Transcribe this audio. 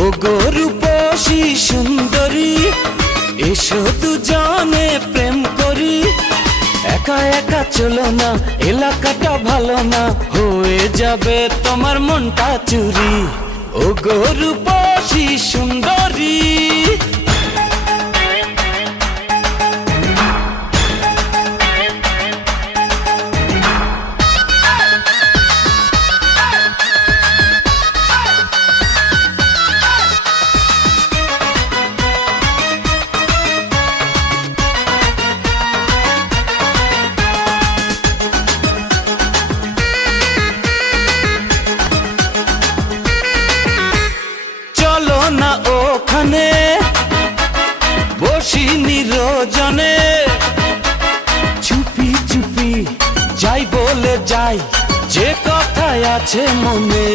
ও গো রূপসী সুন্দরী, এসো দুজনে প্রেম করি। একা একা চলো না, এলাকাটা ভালো না, হয়ে যাবে তোমার মনটা চুরি। ও গো রূপসী সুন্দরী। না ওখানে বসি নিরজনে, চুপি চুপি যাই বলে যাই যে কথায় আছে মনে।